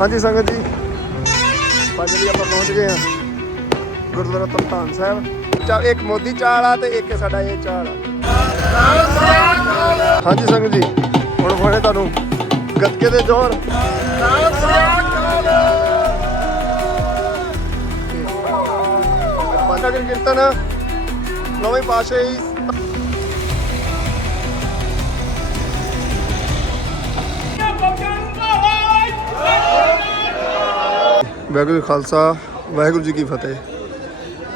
ਹਾਂਜੀ ਸੰਗਤ ਜੀ। ਫਾਈਨਲੀ ਆਪਾਂ ਪਹੁੰਚ ਗਏ ਹਾਂ। ਗੁਰਦੁਆਰਾ ਤਲਤਾਨ ਸਾਹਿਬ। ਚਾ ਇੱਕ ਮੋਦੀ ਚਾਲ ਆ ਤੇ ਇੱਕ ਸਾਡਾ ਇਹ ਚਾਲ ਆ। ਹਾਂਜੀ ਸੰਗਤ ਜੀ, ਹੁਣ ਫੋਨੇ ਤੁਹਾਨੂੰ ਗੱਤਕੇ ਦੇ ਜ਼ੋਰ ਪੰਜਾ ਕੀਰਤਨ, ਨਵੇਂ ਪਾਸ਼ੇ ਵਾਹਿਗੁਰੂ ਖਾਲਸਾ, ਵਾਹਿਗੁਰੂ ਜੀ ਕੀ ਫਤਿਹ।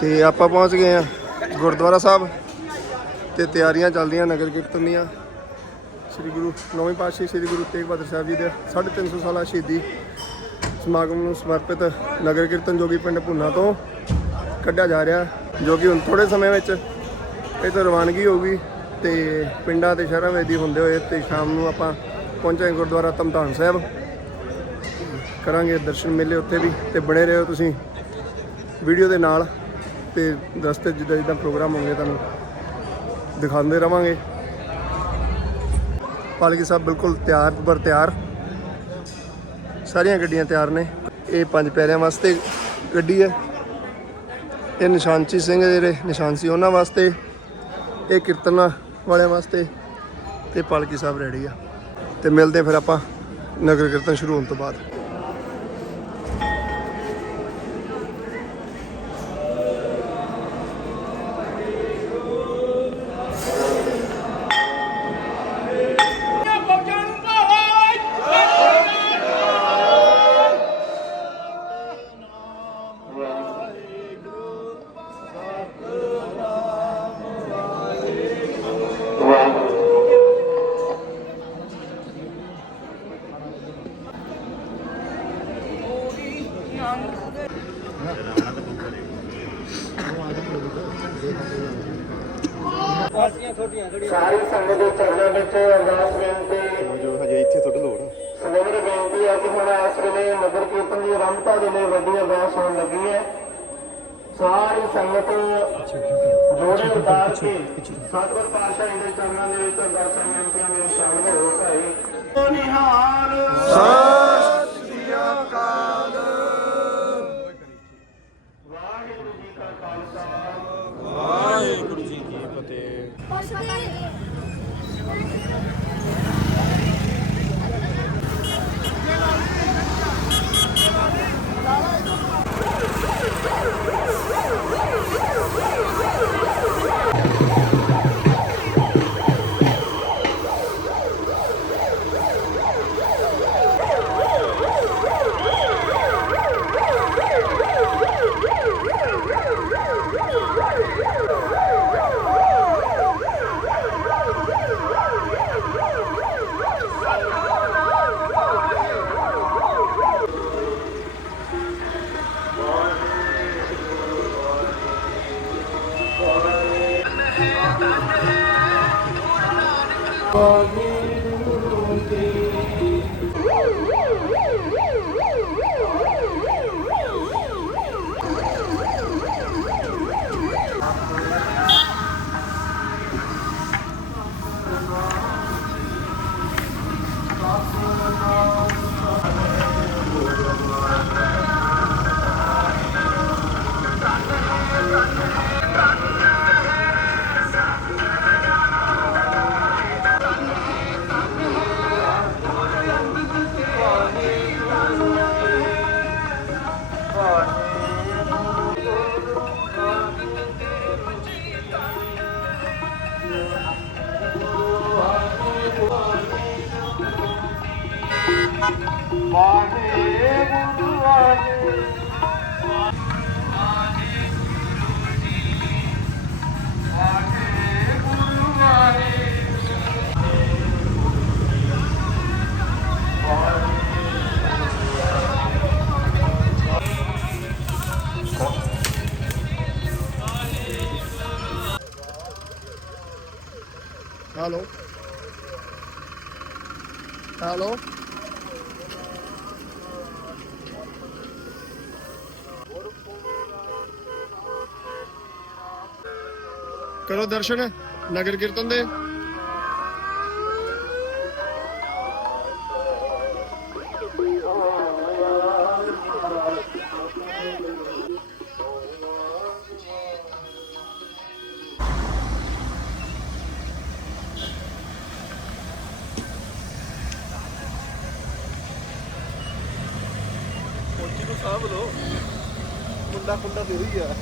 ਤੇ ਆਪਾਂ ਪਹੁੰਚ ਗਏ ਆ ਗੁਰਦੁਆਰਾ ਸਾਹਿਬ ਤੇ ਤਿਆਰੀਆਂ ਚੱਲਦੀਆਂ ਨਗਰ ਕੀਰਤਨ ਦੀਆਂ। ਸ੍ਰੀ ਗੁਰੂ ਨੌਵੇਂ ਪਾਤਸ਼ਾਹ ਸ੍ਰੀ ਗੁਰੂ ਤੇਗ ਬਹਾਦਰ ਸਾਹਿਬ ਜੀ ਦੇ 350 ਸਾਲਾ ਸ਼ਹੀਦੀ ਸਮਾਗਮ ਨੂੰ ਸਮਰਪਿਤ ਨਗਰ ਕੀਰਤਨ ਜੋਗੀ ਪਿੰਡ ਭੁੰਨਾ ਤੋਂ ਕੱਢਿਆ ਜਾ ਰਿਹਾ, ਜੋ ਕਿ ਹੁਣ ਥੋੜੇ ਸਮੇਂ ਵਿੱਚ ਇਹ ਤੋਂ ਰਵਾਨਗੀ ਹੋਊਗੀ ਤੇ ਪਿੰਡਾਂ ਤੇ ਸ਼ਹਿਰਾਂ ਵਿੱਚ ਦੀ ਹੁੰਦੇ ਹੋਏ ਤੇ ਸ਼ਾਮ ਨੂੰ ਆਪਾਂ ਪਹੁੰਚਾਂਗੇ ਗੁਰਦੁਆਰਾ ਤਮਤਾਨ ਸਾਹਿਬ। ਕਰਾਂਗੇ ਦਰਸ਼ਨ ਮੇਲੇ ਉੱਥੇ ਵੀ ਤੇ ਬਣੇ ਰਹੋ ਤੁਸੀਂ ਵੀਡੀਓ ਦੇ ਨਾਲ ਤੇ ਰਸਤੇ ਜਿੱਦਾਂ ਜਿੱਦਾਂ ਪ੍ਰੋਗਰਾਮ ਹੋਣਗੇ ਤੁਹਾਨੂੰ ਦਿਖਾਉਂਦੇ ਰਵਾਂਗੇ। ਪਾਲਕੀ ਸਾਹਿਬ ਬਿਲਕੁਲ ਤਿਆਰ ਪਰ ਤਿਆਰ। ਸਾਰੀਆਂ ਗੱਡੀਆਂ ਤਿਆਰ ਨੇ। ਇਹ ਪੰਜ ਪਿਆਰਿਆਂ ਵਾਸਤੇ ਗੱਡੀ ਹੈ। ਇਹ ਨਿਸ਼ਾਨਚੀ ਸਿੰਘ ਜਿਹੜੇ ਨਿਸ਼ਾਨਸੀ ਉਹਨਾਂ ਵਾਸਤੇ। ਇਹ ਕੀਰਤਨ ਵਾਲਿਆਂ ਵਾਸਤੇ ਤੇ ਪਾਲਕੀ ਸਾਹਿਬ ਰੈਡੀ ਆ। ਤੇ ਮਿਲਦੇ ਫਿਰ ਆਪਾਂ ਨਗਰ ਕੀਰਤਨ ਸ਼ੁਰੂ ਹੋਣ ਤੋਂ ਬਾਅਦ। ਸਾਰੀ ਸੰਗਤ ਦੇ ਚਰਨਾਂ ਵਿੱਚ ਅਰਦਾਸ ਬੇਨਤੀ। ਜੋ ਹਜੇ ਇੱਥੇ ਥੋੜੀ ਲੋੜ ਸਮੇਂ ਬੇਨਤੀ ਹੈ ਕਿ ਹੁਣ ਇਸ ਵੇਲੇ ਨਗਰ ਕੀਰਤਨ ਦੀ ਆਰੰਭਤਾ ਦੇ ਲਈ ਵੱਡੀ ਅਰਦਾਸ ਹੋਣ ਲੱਗੀ ਹੈ। ਸਾਰੀ ਸੰਗਤ ਜੋੜੇ ਉਤਾਰ ਕੇ ਸਤਿਗੁਰ ਪਾਤਸ਼ਾਹ ਜੀ ਦੇ ਚਰਨਾਂ ਦੇ ਵਿੱਚ ਅਰਦਾਸਾਂ ਬੇਨਤੀਆਂ ਵਿੱਚ ਸ਼ਾਮਲ ਹੋ ਭਾਈ ਨਿਹਾਲ ਸਤਿ ਹੈਲੋ ਕਰੋ ਦਰਸ਼ਨ ਨਗਰ ਕੀਰਤਨ ਦੇ ਮੁੰਡਾ ਤੇ ਹੋਈ ਆ।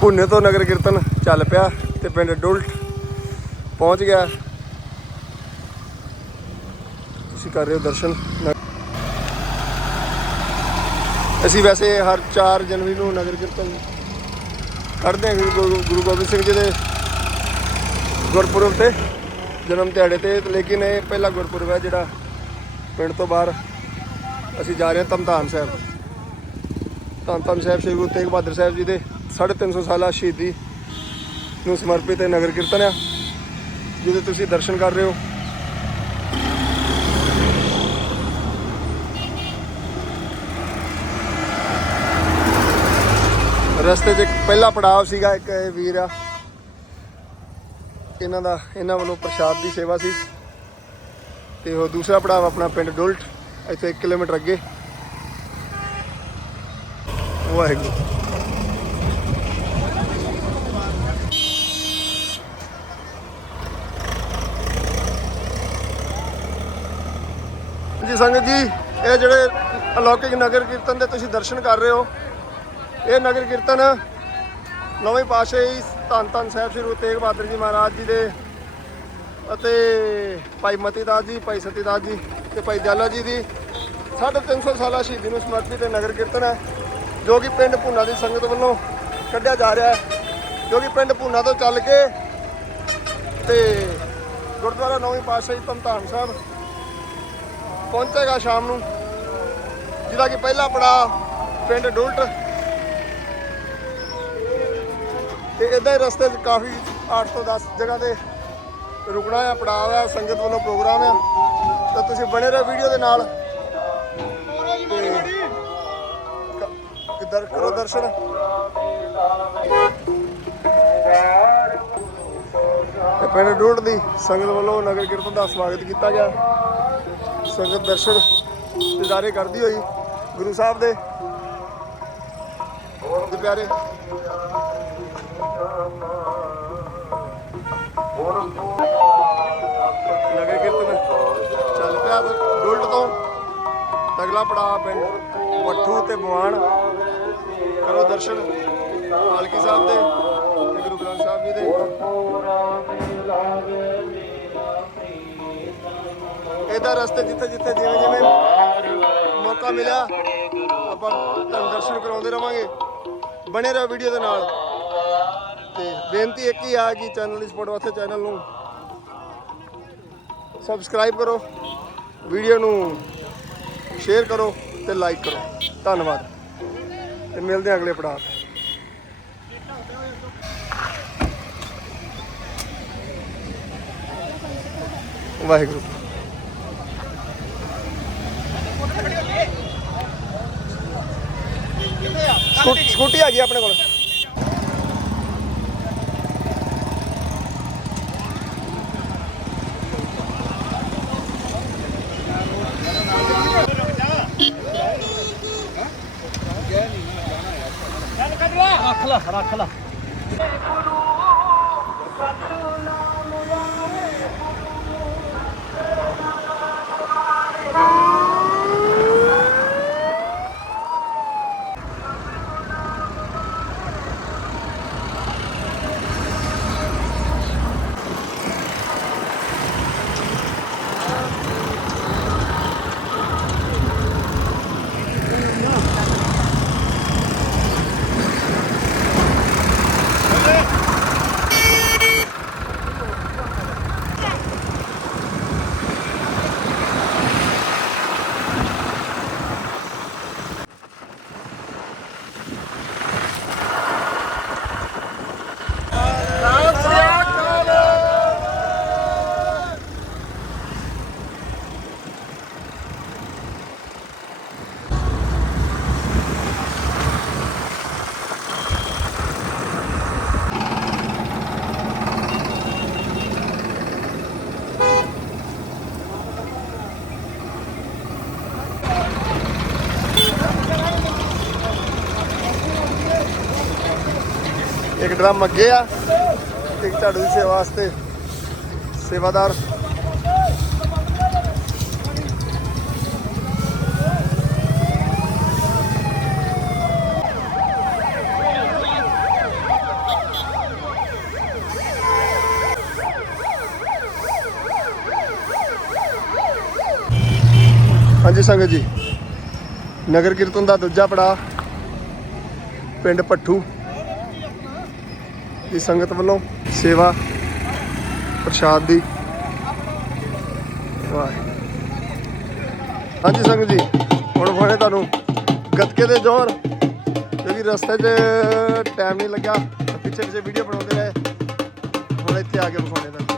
ਪੁੰਨੇ ਤੋਂ ਨਗਰ ਕੀਰਤਨ ਚੱਲ ਪਿਆ ਤੇ ਪਿੰਡ ਡੁਲਟ ਪਹੁੰਚ ਗਿਆ। ਤੁਸੀਂ ਕਰ ਰਹੇ ਹੋ ਦਰਸ਼ਨ। ਅਸੀਂ ਵੈਸੇ ਹਰ 4 ਜਨਵਰੀ ਨੂੰ ਨਗਰ ਕੀਰਤਨ ਕੱਢਦੇ ਹਾਂ ਗੁਰੂ ਗੁਰੂ ਗੋਬਿੰਦ ਸਿੰਘ ਜੀ ਦੇ ਗੁਰਪੁਰਬ ਤੇ, ਜਨਮ ਦਿਹਾੜੇ ਤੇ, ਲੇਕਿਨ ਇਹ ਪਹਿਲਾ ਗੁਰਪੁਰਬ ਹੈ ਜਿਹੜਾ ਪਿੰਡ ਤੋਂ ਬਾਹਰ ਅਸੀਂ ਜਾ ਰਹੇ ਹਾਂ ਧਮਧਾਨ ਸਾਹਿਬ। ਧੰਨ ਧੰਨ ਸਾਹਿਬ ਸ੍ਰੀ ਗੁਰੂ ਤੇਗ ਬਹਾਦਰ ਸਾਹਿਬ ਜੀ ਦੇ 350 ਸਾਲਾ ਸ਼ਹੀਦੀ ਨੂੰ ਸਮਰਪਿਤ ਇਹ ਨਗਰ ਕੀਰਤਨ ਆ, ਜਿਹਦੇ ਤੁਸੀਂ ਦਰਸ਼ਨ ਕਰ ਰਹੇ ਹੋ। ਰਸਤੇ 'ਚ ਪਹਿਲਾ ਪੜਾਅ ਸੀਗਾ ਇੱਕ ਇਹ ਵੀਰ ਆ ਇਹਨਾਂ ਦਾ, ਇਹਨਾਂ ਵੱਲੋਂ ਪ੍ਰਸ਼ਾਦ ਦੀ ਸੇਵਾ ਸੀ। ਤੇ ਉਹ ਦੂਸਰਾ ਪੜਾਅ ਆਪਣਾ ਪਿੰਡ ਡੁਲਟ, ਇੱਥੇ 1 ਕਿਲੋਮੀਟਰ ਅੱਗੇ। ਵਾਹਿਗੁਰੂ। ਜੀ ਸੰਗਤ ਜੀ, ਇਹ ਜਿਹੜੇ ਅਲੌਕਿਕ ਨਗਰ ਕੀਰਤਨ ਦੇ ਤੁਸੀਂ ਦਰਸ਼ਨ ਕਰ ਰਹੇ ਹੋ, ਇਹ ਨਗਰ ਕੀਰਤਨ ਨਵੇਂ ਪਾਤਸ਼ਾਹੀ ਧੰਨ ਧੰਨ ਸਾਹਿਬ ਸ੍ਰੀ ਗੁਰੂ ਤੇਗ ਬਹਾਦਰ ਜੀ ਮਹਾਰਾਜ ਜੀ ਦੇ ਅਤੇ ਭਾਈ ਮਤੀ ਦਾਸ ਜੀ, ਭਾਈ ਸਤੀ ਦਾਸ ਜੀ ਤੇ ਭਾਈ ਦਿਆਲਾ ਜੀ ਦੀ 350 ਸਾਲਾ ਸ਼ਹੀਦੀ ਨੂੰ ਸਮਰਪਿਤ ਇਹ ਨਗਰ ਕੀਰਤਨ ਹੈ, ਜੋ ਕਿ ਪਿੰਡ ਭੂਨਾ ਦੀ ਸੰਗਤ ਵੱਲੋਂ ਕੱਢਿਆ ਜਾ ਰਿਹਾ ਹੈ, ਜੋ ਕਿ ਪਿੰਡ ਭੂਨਾ ਤੋਂ ਚੱਲ ਕੇ ਤੇ ਗੁਰਦੁਆਰਾ ਨੌਵੀਂ ਪਾਤਸ਼ਾਹੀ ਧੰਨ ਸਾਹਿਬ ਪਹੁੰਚੇਗਾ ਸ਼ਾਮ ਨੂੰ ਜਿਹਦਾ ਕਿ ਪਹਿਲਾ ਪੜਾ ਪਿੰਡ ਡੁਲਟ ਤੇ ਇਦਾਂ ਹੀ ਰਸਤੇ 'ਚ ਕਾਫੀ 8 ਤੋਂ 10 ਜਗ੍ਹਾ ਤੇ ਰੁਕਣਾ ਆ, ਪੜਾਅ ਆ, ਸੰਗਤ ਵੱਲੋਂ ਪ੍ਰੋਗਰਾਮ ਆ। ਤਾਂ ਤੁਸੀਂ ਬਣੇ ਰਹੋ ਵੀਡੀਓ ਦੇ ਨਾਲ। ਤੇ ਕਰੋ ਦਰਸ਼ਨ। ਤੇ ਪਿੰਡ ਡੁਲਟ ਦੀ ਸੰਗਤ ਵੱਲੋਂ ਨਗਰ ਕੀਰਤਨ ਦਾ ਸਵਾਗਤ ਕੀਤਾ ਗਿਆ। ਸੰਗਤ ਦਰਸ਼ਨ ਦਿਦਾਰੇ ਕਰਦੀ ਹੋਈ ਗੁਰੂ ਸਾਹਿਬ ਦੇ। ਦੇ ਪਿਆਰੇ ਨਗਰ ਕੀਰਤਨ ਚੱਲ ਪਿਆ ਡੁਲਟ ਤੋਂ। ਅਗਲਾ ਪੜਾ ਪਿੰਡ ਵੱਠੂ ਤੇ ਬਵਾਨ ਕਰੋ ਦਰਸ਼ਨ ਪਾਲਕੀ ਸਾਹਿਬ ਦੇ ਤੇ ਗੁਰੂ ਗ੍ਰੰਥ ਸਾਹਿਬ ਜੀ ਦੇ। ਇਹਦਾ ਰਸਤੇ ਜਿੱਥੇ ਜਿੱਥੇ ਜਿਵੇਂ ਜਿਵੇਂ ਮੌਕਾ ਮਿਲਿਆ, ਆਪਾਂ ਤੁਹਾਨੂੰ ਦਰਸ਼ਨ ਕਰਾਉਂਦੇ ਰਵਾਂਗੇ। ਬਣੇ ਰਹੋ ਵੀਡੀਓ ਦੇ ਨਾਲ। ਬੇਨਤੀ ਇੱਕ ਹੀ ਆ ਕਿ ਚੈਨਲ ਦੀ ਸਪੋਰਟ ਵਾਸਤੇ ਚੈਨਲ ਨੂੰ ਸਬਸਕ੍ਰਾਈਬ ਕਰੋ ਵੀਡੀਓ ਨੂੰ ਸ਼ੇਅਰ ਕਰੋ ਤੇ ਲਾਈਕ ਕਰੋ। ਧੰਨਵਾਦ। ਤੇ ਮਿਲਦੇ ਹਾਂ ਅਗਲੇ ਪੜਾਅ ਤੇ। ਵਾਹਿਗੁਰੂ। ਸਕੂ- ਸਕੂਟੀ ਆ ਗਈ ਆਪਣੇ ਕੋਲ। ਰੱਖ ਲਾ ਇੱਕ ਡਰਮ ਅੱਗੇ ਆ ਇੱਕ ਝਾੜੂ ਦੀ ਸੇਵਾ ਵਾਸਤੇ ਸੇਵਾਦਾਰ। ਹਾਂਜੀ ਸੰਗਤ ਜੀ, ਨਗਰ ਕੀਰਤਨ ਦਾ ਦੂਜਾ ਪੜਾ ਪਿੰਡ ਪੱਠੂ ਦੀ ਸੰਗਤ ਵੱਲੋਂ ਸੇਵਾ ਪ੍ਰਸ਼ਾਦ ਦੀ। ਵਾਹ ਹਾਂਜੀ ਸੰਗਤ ਜੀ, ਹੁਣ ਫੋਨੇ ਤੁਹਾਨੂੰ ਗੱਤਕੇ ਦੇ ਜ਼ੋਰ ਕਿਉਂਕਿ ਰਸਤੇ 'ਚ ਟਾਈਮ ਨਹੀਂ ਲੱਗਿਆ ਪਿੱਛੇ ਪਿੱਛੇ ਵੀਡੀਓ ਬਣਾਉਂਦੇ ਰਹੇ। ਹੁਣ ਇੱਥੇ ਆ ਕੇ ਵਿਖਾਉਣੇ ਤੁਹਾਨੂੰ।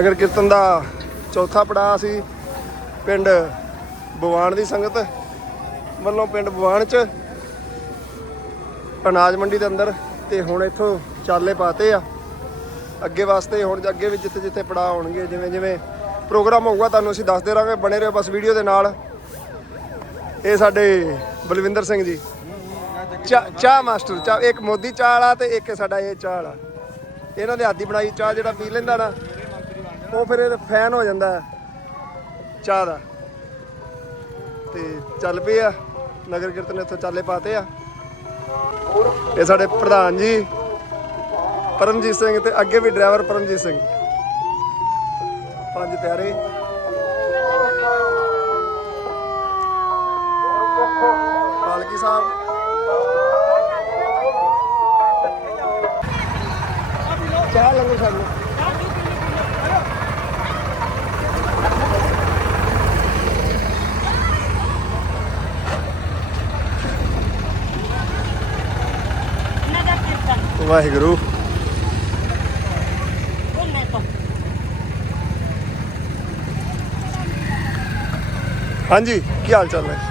ਨਗਰ ਕੀਰਤਨ ਦਾ ਚੌਥਾ ਪੜਾਅ ਸੀ ਪਿੰਡ ਬਵਾਨ ਦੀ ਸੰਗਤ ਵੱਲੋਂ ਪਿੰਡ ਬਵਾਨ ਚ ਅਨਾਜ ਮੰਡੀ ਦੇ ਅੰਦਰ ਤੇ ਹੁਣ ਇੱਥੋਂ ਚਾਲੇ ਪਾਤੇ ਆ। ਅੱਗੇ ਵਾਸਤੇ ਹੁਣ ਅੱਗੇ ਵੀ ਜਿੱਥੇ ਜਿੱਥੇ ਪੜਾਅ ਹੋਣਗੇ, ਜਿਵੇਂ ਜਿਵੇਂ ਪ੍ਰੋਗਰਾਮ ਹੋਊਗਾ ਤੁਹਾਨੂੰ ਅਸੀਂ ਦੱਸਦੇ ਰਹਾਂਗੇ। ਬਣੇ ਰਹੋ ਬਸ ਵੀਡੀਓ ਦੇ ਨਾਲ। ਇਹ ਸਾਡੇ ਬਲਵਿੰਦਰ ਸਿੰਘ ਜੀ। ਚਾਹ ਚਾਹ ਮਾਸਟਰ, ਚਾਹ, ਇੱਕ ਮੋਦੀ ਚਾਹ ਵਾਲਾ ਤੇ ਇੱਕ ਸਾਡਾ ਇਹ ਚਾਹ ਵਾਲਾ। ਇਹਨਾਂ ਦੇ ਆਦੀ ਬਣਾਈ ਚਾਹ ਜਿਹੜਾ ਪੀ ਲੈਂਦਾ ਨਾ। ਉਹ ਫਿਰ ਇਹ ਫੈਨ ਹੋ ਜਾਂਦਾ ਚਾਹ ਦਾ। ਤੇ ਚੱਲ ਪਏ ਆ, ਨਗਰ ਕੀਰਤਨ ਇੱਥੋਂ ਚਾਲੇ ਪਾਤੇ ਆ। ਇਹ ਸਾਡੇ ਪ੍ਰਧਾਨ ਜੀ, ਪਰਮਜੀਤ ਸਿੰਘ ਤੇ ਅੱਗੇ ਵੀ ਡਰਾਈਵਰ ਪਰਮਜੀਤ ਸਿੰਘ। ਪੰਜ ਪਿਆਰੇ। ਪਾਲਕੀ ਸਾਹਿਬ। ਚਾਹ ਲੰਗਰ ਛਕ ਵਾਹਿਗੁਰੂ। ਹਾਂਜੀ ਕੀ ਹਾਲ ਚਾਲ ਹੈ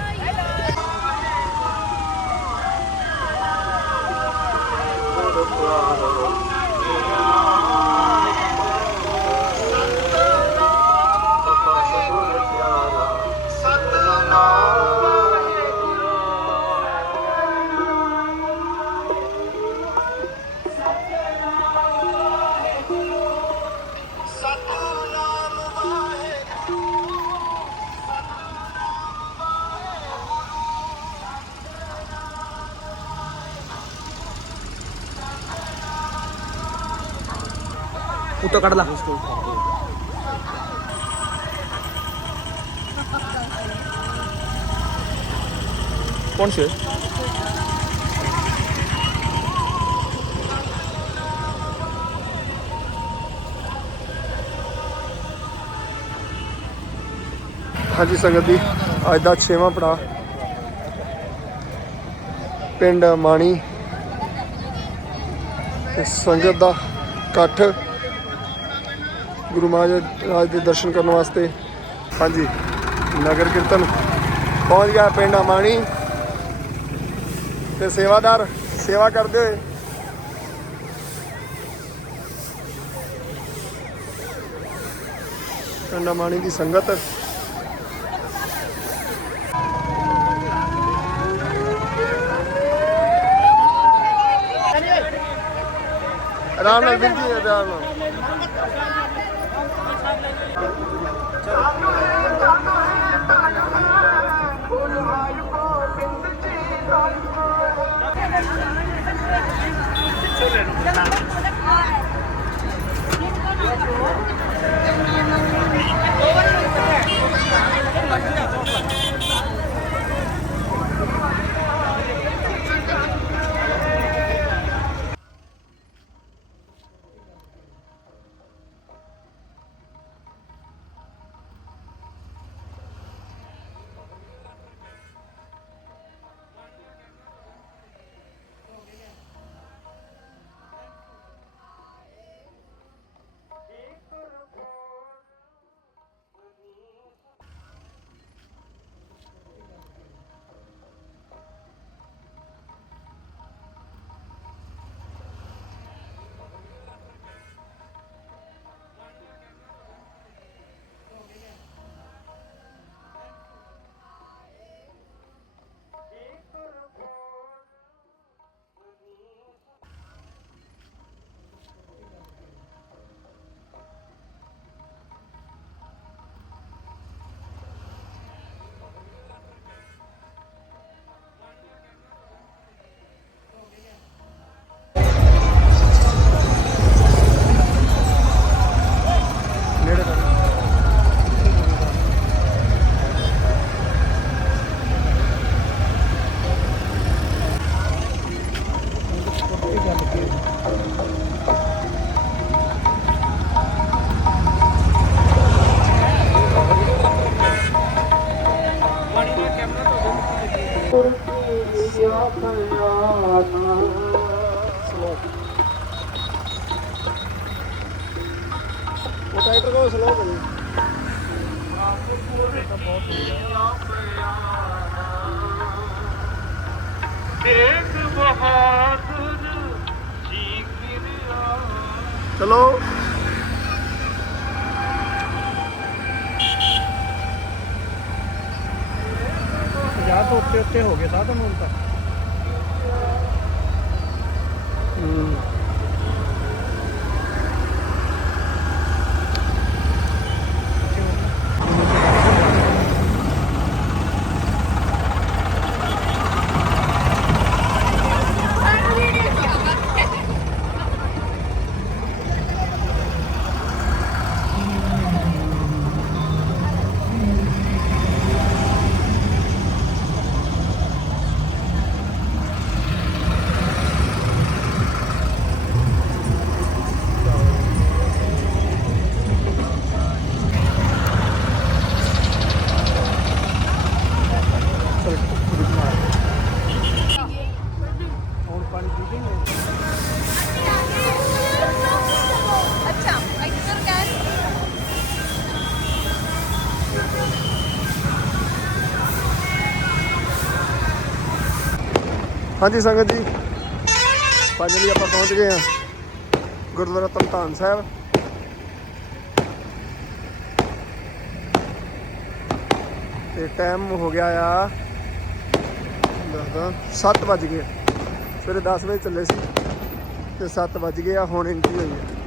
ਉੱਤੋਂ ਕੱਢ ਲਾ। ਕੌਣ ਸੀ ਹਾਂਜੀ ਸੰਗਤ ਦੀ ਅੱਜ ਦਾ 6ਵਾਂ ਪੜਾ ਪਿੰਡ ਮਾਣੀ ਸੰਗਤ ਦਾ ਇਕੱਠ ਗੁਰੂ ਮਹਾਰਾਜ ਦੇ ਦਰਸ਼ਨ ਕਰਨ ਵਾਸਤੇ। ਹਾਂਜੀ, ਨਗਰ ਕੀਰਤਨ ਪਹੁੰਚ ਗਿਆ ਪਿੰਡ ਅਮਾਣੀ। ਤੇ ਸੇਵਾਦਾਰ ਸੇਵਾ ਕਰਦੇ ਹੋਏ ਪਿੰਡ ਅਮਾਣੀ ਦੀ ਸੰਗਤ ਰਾਮ ਨਾਲ ਵੀਰ ਜੀ ਆਰਾਮ ਨਾਲ। ਹਾਂਜੀ ਸੰਗਤ ਜੀ। ਫਾਈਨਲੀ ਆਪਾਂ ਪਹੁੰਚ ਗਏ ਹਾਂ। ਗੁਰਦੁਆਰਾ ਤਲਤਾਨ ਸਾਹਿਬ। ਤੇ ਟਾਈਮ ਹੋ ਗਿਆ ਆ ਦੱਸਦਾ 7 ਵੱਜ ਗਏ। ਸਵੇਰੇ 10 ਵਜੇ ਚੱਲੇ ਸੀ ਤੇ 7 ਵੱਜ ਗਏ ਆ, ਹੁਣ ਐਂਟਰੀ ਹੋਈ ਹੈ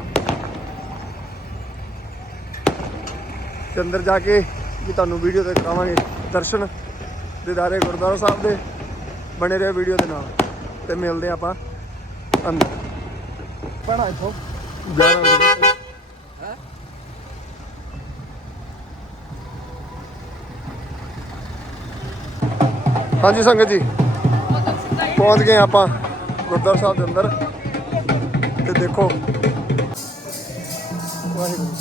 ਤੇ ਅੰਦਰ ਜਾ ਕੇ ਵੀ ਤੁਹਾਨੂੰ ਵੀਡੀਓ ਤੇ ਕਰਾਵਾਂਗੇ ਦਰਸ਼ਨ। ਦਿਦਾਰੇ ਗੁਰਦੁਆਰਾ ਸਾਹਿਬ ਦੇ। ਬਣੇ ਰਹੇ ਵੀਡੀਓ ਦੇ ਨਾਲ ਤੇ ਮਿਲਦੇ ਆਪਾਂ ਅੰਦਰ। ਪੜਾ ਇਥੋਂ ਜਾਣਾ ਹਾਂਜੀ ਸੰਗਤ ਜੀ, ਪਹੁੰਚ ਗਏ ਆਪਾਂ ਗੁਰਦੁਆਰਾ ਸਾਹਿਬ ਦੇ ਅੰਦਰ। ਤੇ ਦੇਖੋ। ਵਾਹਿਗੁਰੂ।